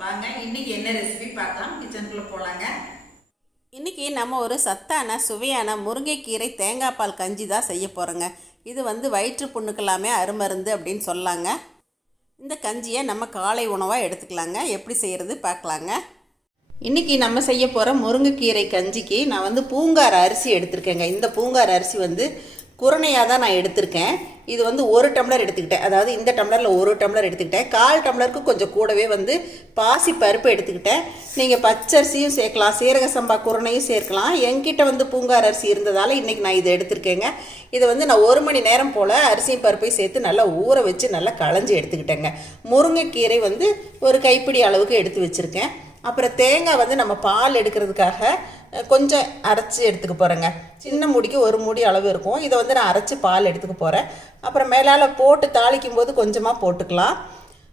வாங்க இன்னைக்கு என்ன ரெசிபி பார்க்கலாம்? கிச்சனுக்குள்ளே போகலாங்க இன்றைக்கி நம்ம ஒரு சத்தான சுவையான முருங்கைக்கீரை தேங்காய் பால் கஞ்சி தான் செய்ய போகிறோங்க இது வந்து வயிற்று புண்ணுக்கெல்லாமே அருமருந்து அப்படின்னு சொல்லாங்க. இந்த கஞ்சியை நம்ம காலை உணவாக எடுத்துக்கலாங்க. எப்படி செய்கிறது பார்க்கலாங்க. இன்றைக்கி நம்ம செய்ய போகிற முருங்கைக்கீரை கஞ்சிக்கு நான் வந்து பூங்கார அரிசி எடுத்திருக்கேங்க. இந்த பூங்கார அரிசி வந்து குரணையாக தான் நான் எடுத்திருக்கேன். இது வந்து ஒரு டம்ளர் எடுத்துக்கிட்டேன். அதாவது இந்த டம்ளரில் ஒரு டம்ளர் எடுத்துக்கிட்டேன். கால் டம்ளருக்கு கொஞ்சம் கூடவே வந்து பாசி பருப்பு எடுத்துக்கிட்டேன். நீங்கள் பச்சரிசியும் சேர்க்கலாம் சீரக சம்பா குரணையும் சேர்க்கலாம். என்கிட்ட வந்து பூங்கார் அரிசி இருந்ததால் இன்றைக்கி நான் இதை எடுத்திருக்கேங்க. இதை வந்து நான் ஒரு மணி நேரம் போல் அரிசியும் பருப்பையும் சேர்த்து நல்லா ஊற வச்சு நல்லா களைஞ்சி எடுத்துக்கிட்டேங்க. முருங்கைக்கீரை வந்து ஒரு கைப்பிடி அளவுக்கு எடுத்து வச்சுருக்கேன். அப்புறம் தேங்காய் வந்து நம்ம பால் எடுக்கிறதுக்காக கொஞ்சம் அரைச்சி எடுத்துக்க போகிறேங்க சின்ன முடிக்கு ஒரு முடி அளவு இருக்கும். இதை வந்து நான் அரைச்சி பால் எடுத்துக்க போகிறேன் அப்புறம் மேலால் போட்டு தாளிக்கும் போது கொஞ்சமாக போட்டுக்கலாம்.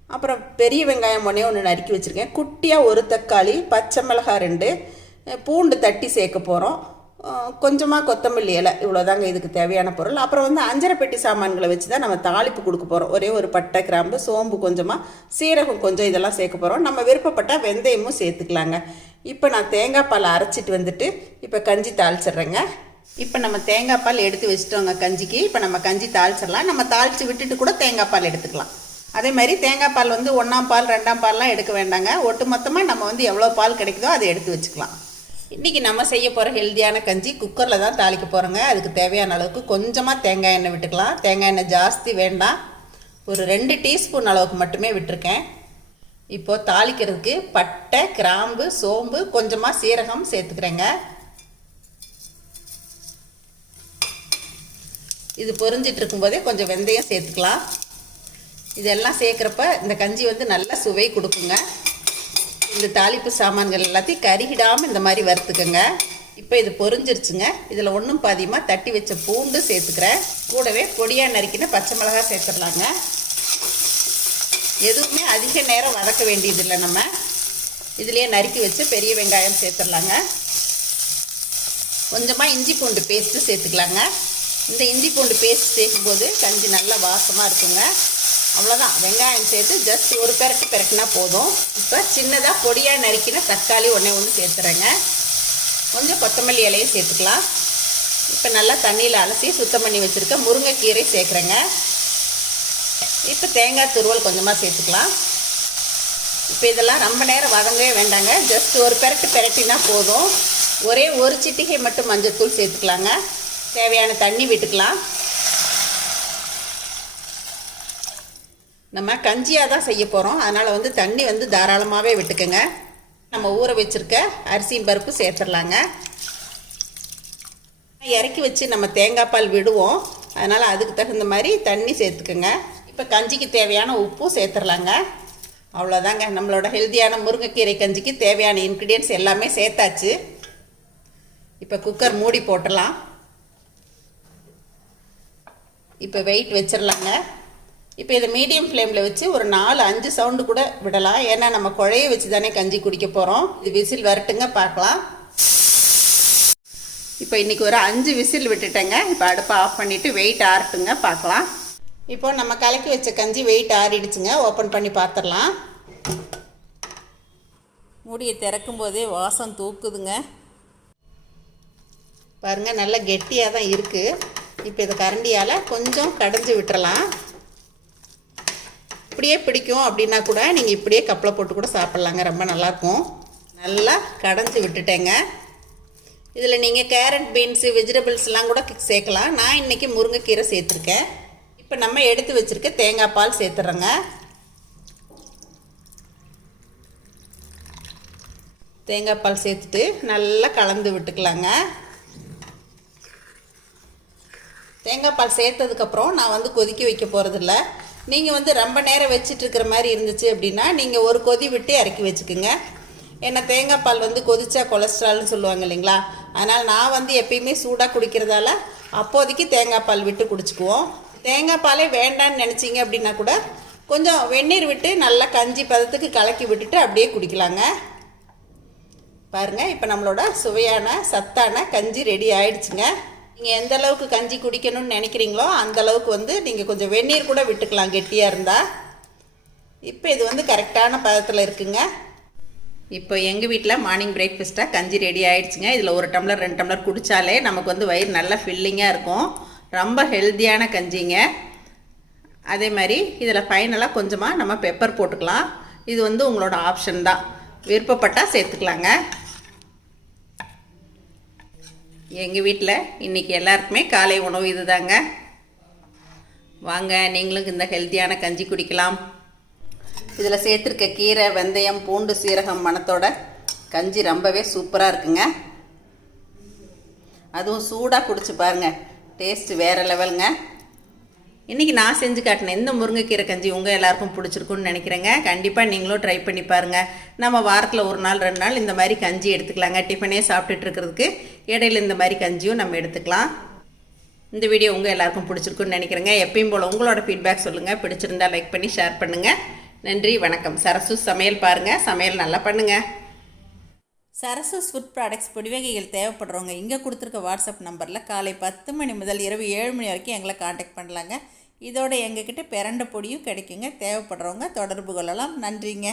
அப்புறம் பெரிய வெங்காயம் ஒன்றே ஒன்று நறுக்கி வச்சுருக்கேன். குட்டியாக ஒரு தக்காளி பச்சை மிளகாய் ரெண்டு பூண்டு தட்டி சேர்க்க போகிறோம் கொஞ்சமாக கொத்தமல்லி இலை இவ்வளோதாங்க இதுக்கு தேவையான பொருள். அப்புறம் வந்து அஞ்சரை பெட்டி சாமான்களை வச்சு தான் நம்ம தாளிப்பு கொடுக்க போகிறோம் ஒரே ஒரு பட்டை கிராம்பு சோம்பு கொஞ்சமாக சீரகம் கொஞ்சம் இதெல்லாம் சேர்க்க போகிறோம் நம்ம விருப்பப்பட்ட வெந்தயமும் சேர்த்துக்கலாங்க. இப்போ நான் தேங்காய் பால் அரைச்சிட்டு வந்துட்டு இப்போ கஞ்சி தாளிச்சிட்றேங்க. இப்போ நம்ம தேங்காய் பால் எடுத்து வச்சிட்டோங்க கஞ்சிக்கு. இப்போ நம்ம கஞ்சி தாளிச்சிடலாம். நம்ம தாளித்து விட்டுட்டு கூட தேங்காய் பால் எடுத்துக்கலாம். அதே மாதிரி தேங்காய் பால் வந்து ஒன்றாம் பால் ரெண்டாம் பால்லாம் எடுக்க வேண்டாங்க. ஒட்டு மொத்தமாக நம்ம வந்து எவ்வளோ பால் கிடைக்குதோ அதை எடுத்து வச்சுக்கலாம். இன்றைக்கி நம்ம செய்ய போகிற ஹெல்த்தியான கஞ்சி குக்கரில் தான் தாளிக்க போகிறோங்க அதுக்கு தேவையான அளவுக்கு கொஞ்சமாக தேங்காய் எண்ணெய் விட்டுக்கலாம். தேங்காய் எண்ணெய் ஜாஸ்தி வேண்டாம். ஒரு ரெண்டு டீஸ்பூன் அளவுக்கு மட்டுமே விட்டுருக்கேன். இப்போது தாளிக்கிறதுக்கு பட்டை கிராம்பு சோம்பு கொஞ்சமாக சீரகம் சேர்த்துக்கிறேங்க. இது பொறிஞ்சிட்டு இருக்கும்போதே கொஞ்சம் வெந்தயம் சேர்த்துக்கலாம். இதெல்லாம் சேர்க்குறப்ப இந்த கஞ்சி வந்து நல்ல சுவை கொடுக்குங்க. இந்த தாளிப்பு சாமான்கள் எல்லாத்தையும் கருகிடாமல் இந்த மாதிரி வறுத்துக்கோங்க. இப்போ இது பொரிஞ்சிருச்சுங்க. இதில் ஒன்றும் பாதியமாக தட்டி வச்ச பூண்டு சேர்த்துக்கிறேன். கூடவே பொடியாக நறுக்கின பச்சை மிளகாய் சேர்த்துடலாங்க. எதுவுமே அதிக நேரம் வதக்க வேண்டியதில்லை நம்ம. இதுலேயே நறுக்கி வச்சு பெரிய வெங்காயம் சேர்த்துடலாங்க. கொஞ்சமாக இஞ்சி பூண்டு பேஸ்ட்டு சேர்த்துக்கலாங்க. இந்த இஞ்சி பூண்டு பேஸ்ட் சேர்க்கும்போது கஞ்சி நல்லா வாசமாக இருக்குங்க. அவ்வளோதான் வெங்காயம் சேர்த்து ஜஸ்ட் ஒரு பெரட்டு பெரட்டுனா போதும். இப்போ சின்னதாக பொடியாக நறுக்கின தக்காளி ஒன்றே ஒன்று சேர்த்துறேங்க. கொஞ்சம் கொத்தமல்லி இலையும் சேர்த்துக்கலாம். இப்போ நல்லா தண்ணியில் அலசி சுத்தம் பண்ணி வச்சுருக்க முருங்கைக்கீரை சேர்க்குறேங்க. இப்போ தேங்காய் துருவல் கொஞ்சமாக சேர்த்துக்கலாம். இப்போ இதெல்லாம் ரொம்ப நேரம் வதங்கவே வேண்டாங்க. ஜஸ்ட் ஒரு பெரட்டு பெரட்டினா போதும். ஒரே ஒரு சிட்டிகை மட்டும் மஞ்சத்தூள் சேர்த்துக்கலாங்க. தேவையான தண்ணி விட்டுக்கலாம். நம்ம கஞ்சியாக தான் செய்ய போகிறோம் அதனால் வந்து தண்ணி வந்து தாராளமாகவே விட்டுக்கோங்க. நம்ம ஊற வச்சுருக்க அரிசியும் பருப்பு சேர்த்துடலாங்க. இறக்கி வச்சு நம்ம தேங்காய் பால் விடுவோம். அதனால் அதுக்கு தகுந்த மாதிரி தண்ணி சேர்த்துக்கோங்க. இப்போ கஞ்சிக்கு தேவையான உப்பும் சேர்த்துடலாங்க. அவ்வளோதாங்க நம்மளோட ஹெல்த்தியான முருங்கைக்கீரை கஞ்சிக்கு தேவையான இன்க்ரீடியன்ஸ் எல்லாமே சேர்த்தாச்சு. இப்போ குக்கர் மூடி போட்டலாம் இப்போ வெயிட் வச்சிடலாங்க. இப்போ இதை மீடியம் ஃப்ளேமில் வச்சு ஒரு நாலு அஞ்சு சவுண்டு கூட விடலாம் ஏன்னா நம்ம குழைய வச்சு தானே கஞ்சி குடிக்க போகிறோம் இது விசில் வரட்டுங்க பார்க்கலாம். இப்போ இன்றைக்கி ஒரு அஞ்சு விசில் விட்டுட்டேங்க. இப்போ அடுப்பை ஆஃப் பண்ணிவிட்டு வெயிட் ஆறட்டுங்க பார்க்கலாம். இப்போ நம்ம கலக்கி வச்ச கஞ்சி வெயிட் ஆறிடுச்சுங்க. ஓப்பன் பண்ணி பார்த்துடலாம் மூடியை திறக்கும் போதே வாசம் தூக்குதுங்க. பாருங்கள் நல்லா கெட்டியாக தான் இருக்குது இப்போ இதை கரண்டியால் கொஞ்சம் கடைஞ்சி விட்டுறலாம். இப்படியே பிடிக்கும் அப்படின்னா கூட நீங்கள் இப்படியே கப்பில் போட்டு கூட சாப்பிட்லாங்க. ரொம்ப நல்லாயிருக்கும் நல்லா கடைஞ்சி விட்டுட்டேங்க. இதில் நீங்கள் கேரட் பீன்ஸு வெஜிடபிள்ஸ்லாம் கூட சேர்க்கலாம். நான் இன்றைக்கி முருங்கைக்கீரை சேர்த்துருக்கேன். இப்போ நம்ம எடுத்து வச்சுருக்க தேங்காய் பால் சேர்த்துறோங்க. தேங்காய் பால் சேர்த்துட்டு நல்லா கலந்து விட்டுக்கலாங்க. தேங்காய் பால் சேர்த்ததுக்கப்புறம் நான் வந்து கொதிக்க வைக்க போகிறதில்ல நீங்கள் வந்து ரொம்ப நேரம் வச்சிட்டு இருக்கிற மாதிரி இருந்துச்சு அப்படின்னா நீங்கள் ஒரு கொதி விட்டு இறக்கி வச்சுக்கோங்க. ஏன்னா தேங்காய் பால் வந்து கொதிச்சா கொலஸ்ட்ரால்னு சொல்லுவாங்க இல்லைங்களா? அதனால் நான் வந்து எப்பயுமே சூடாக குடிக்கிறதால அப்போதைக்கு தேங்காய் பால் விட்டு குடிச்சுக்குவோம். தேங்காய் பாலே வேண்டான்னு நினச்சிங்க அப்படின்னா கூட கொஞ்சம் வெந்நீர் விட்டு நல்லா கஞ்சி பதத்துக்கு கலக்கி விட்டுட்டு அப்படியே குடிக்கலாங்க. பாருங்கள் இப்போ நம்மளோட சுவையான சத்தான கஞ்சி ரெடி ஆயிடுச்சுங்க. நீங்கள் எந்த அளவுக்கு கஞ்சி குடிக்கணும்னு நினைக்கிறீங்களோ அந்த அளவுக்கு வந்து நீங்கள் கொஞ்சம் வெந்நீர் கூட விட்டுக்கலாம் கெட்டியாக இருந்தால் இப்போ இது வந்து கரெக்டான பதத்தில் இருக்குங்க. இப்போ எங்கள் வீட்டில் மார்னிங் பிரேக்ஃபாஸ்ட்டாக கஞ்சி ரெடி ஆகிடுச்சுங்க இதில் ஒரு டம்ளர் ரெண்டு டம்ளர் குடித்தாலே நமக்கு வந்து வயிறு நல்லா ஃபில்லிங்காக இருக்கும். ரொம்ப ஹெல்த்தியான கஞ்சிங்க. அதே மாதிரி இதில் ஃபைனலாக கொஞ்சமாக நம்ம பெப்பர் போட்டுக்கலாம். இது வந்து உங்களோட ஆப்ஷன் தான். விருப்பப்பட்டால் சேர்த்துக்கலாங்க. எங்கள் வீட்டில் இன்றைக்கி எல்லாருக்குமே காலை உணவு இதுதாங்க. வாங்க நீங்களும் இந்த ஹெல்த்தியான கஞ்சி குடிக்கலாம். இதில் சேர்த்துருக்க கீரை வெந்தயம் பூண்டு சீரகம் மணத்தோட கஞ்சி ரொம்பவே சூப்பராக இருக்குங்க. அதுவும் சூடாக குடிச்சு பாருங்கள் டேஸ்ட்டு வேறு லெவலுங்க இன்றைக்கி நான் செஞ்சு காட்டினேன் இந்த முருங்கைக்கீரை கஞ்சி உங்கள் எல்லாருக்கும் பிடிச்சிருக்குன்னு நினைக்கிறேங்க. கண்டிப்பாக நீங்களும் ட்ரை பண்ணி பாருங்கள் நம்ம வாரத்தில் ஒரு நாள் ரெண்டு நாள் இந்த மாதிரி கஞ்சி எடுத்துக்கலாங்க. டிஃபனே சாப்பிட்டுட்டு இருக்கிறதுக்கு இடையில இந்த மாதிரி கஞ்சியும் நம்ம எடுத்துக்கலாம். இந்த வீடியோ உங்கள் எல்லாருக்கும் பிடிச்சிருக்குன்னு நினைக்கிறேங்க. எப்பயும் போல் உங்களோட ஃபீட்பேக் சொல்லுங்கள் பிடிச்சிருந்தா லைக் பண்ணி ஷேர் பண்ணுங்கள் நன்றி வணக்கம். சரசு சமையல் பாருங்கள் சமையல் நல்லா பண்ணுங்கள் சரசஸ் ஃபுட் ப்ராடக்ட்ஸ் பொடிவகைகள் தேவைப்படுறவங்க இங்கே கொடுத்துருக்க வாட்ஸ்அப் நம்பரில் காலை பத்து மணி முதல் இரவு ஏழு மணி வரைக்கும் எங்களை காண்டாக்ட் பண்ணலாங்க. இதோட எங்ககிட்ட பிறண்ட பொடியும் கிடைக்குங்க. தேவைப்படுறவங்க தொடர்பு கொள்ளலாம். நன்றிங்க.